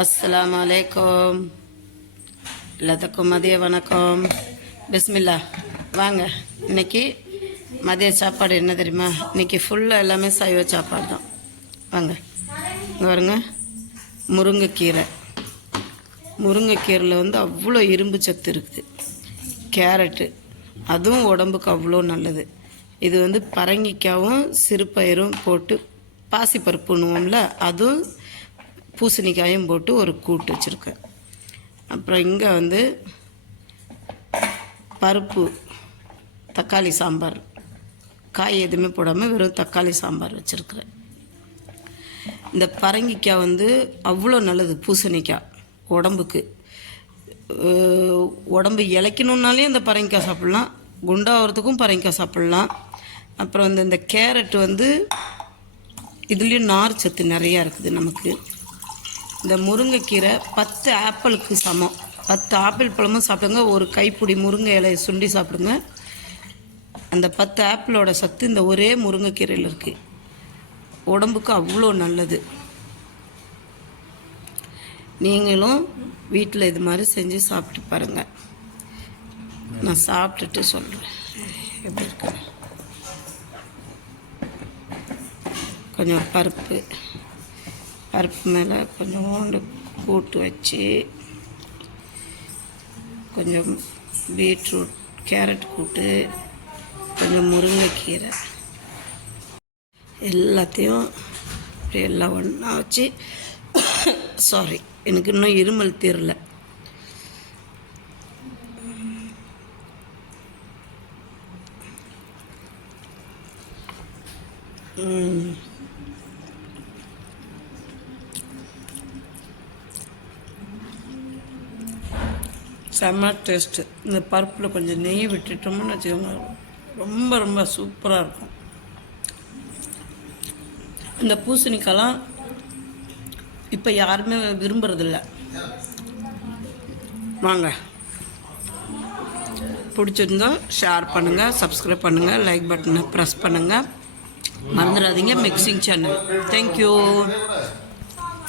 அஸ்ஸலாமு அலைக்கும். எல்லாத்துக்கும் மதிய வணக்கம். பிஸ்மில்லா. வாங்க, இன்றைக்கி மதிய சாப்பாடு என்ன தெரியுமா? இன்றைக்கி ஃபுல்லாக எல்லாமே சைவ சாப்பாடு தான். வாங்க, இங்கே பாருங்க, முருங்கைக்கீரை. முருங்கைக்கீரையில் வந்து அவ்வளோ இரும்பு சத்து இருக்குது. கேரட்டு, அதுவும் உடம்புக்கு அவ்வளோ நல்லது. இது வந்து பரங்கிக்காயும் சிறுபயிரும் போட்டு பாசிப்பருப்புன்னுவோம்ல, அதுவும் பூசணிக்காயும் போட்டு ஒரு கூட்டு வச்சுருக்கேன். அப்புறம் இங்கே வந்து பருப்பு தக்காளி சாம்பார், காய் எதுவுமே போடாமல் வெறும் தக்காளி சாம்பார் வச்சுருக்குறேன். இந்த பரங்கிக்காய் வந்து அவ்வளோ நல்லது. பூசணிக்காய் உடம்புக்கு, உடம்பு இளைக்கணுன்னாலே இந்த பரங்கிக்காய் சாப்பிட்லாம், குண்டாகிறதுக்கும் பரங்கிக்காய் சாப்பிட்லாம். அப்புறம் இந்த கேரட் வந்து இதுலேயும் நார் சத்து நிறையா இருக்குது நமக்கு. இந்த முருங்கைக்கீரை 10 ஆப்பிளுக்கு சமம். 10 ஆப்பிள் பழமும் சாப்பிடுங்க, ஒரு கைப்பிடி முருங்கை இலையை சுண்டி சாப்பிடுங்க. அந்த 10 ஆப்பிளோட சத்து இந்த ஒரே முருங்கைக்கீரையில் இருக்குது. உடம்புக்கு அவ்வளோ நல்லது. நீங்களும் வீட்டில் இது மாதிரி செஞ்சு சாப்பிட்டு பாருங்கள். நான் சாப்பிட்டுட்டு சொல்கிறேன் எப்படி இருக்கு. கொஞ்சம் பருப்பு மேலே கொஞ்சோண்டு கூட்டு வச்சு, கொஞ்சம் பீட்ரூட் கேரட் கூட்டு, கொஞ்சம் முருங்கைக்கீரை, எல்லாத்தையும் இப்படி எல்லாம் ஒன்றா வச்சு சாரி, எனக்கு இன்னும் இருமல் தீரல. செம்ம டேஸ்ட்டு. இந்த பருப்பில் கொஞ்சம் நெய் விட்டுட்டோம்னு வச்சுக்கோங்க, ரொம்ப ரொம்ப சூப்பராக இருக்கும். இந்த பூசணிக்காய்லாம் இப்போ யாருமே விரும்புறதில்ல. வாங்க, பிடிச்சிருந்தா ஷேர் பண்ணுங்கள், சப்ஸ்கிரைப் பண்ணுங்கள், லைக் பட்டனை ப்ரெஸ் பண்ணுங்கள். மறந்துடாதீங்க. Mixing channel. தேங்க்யூ.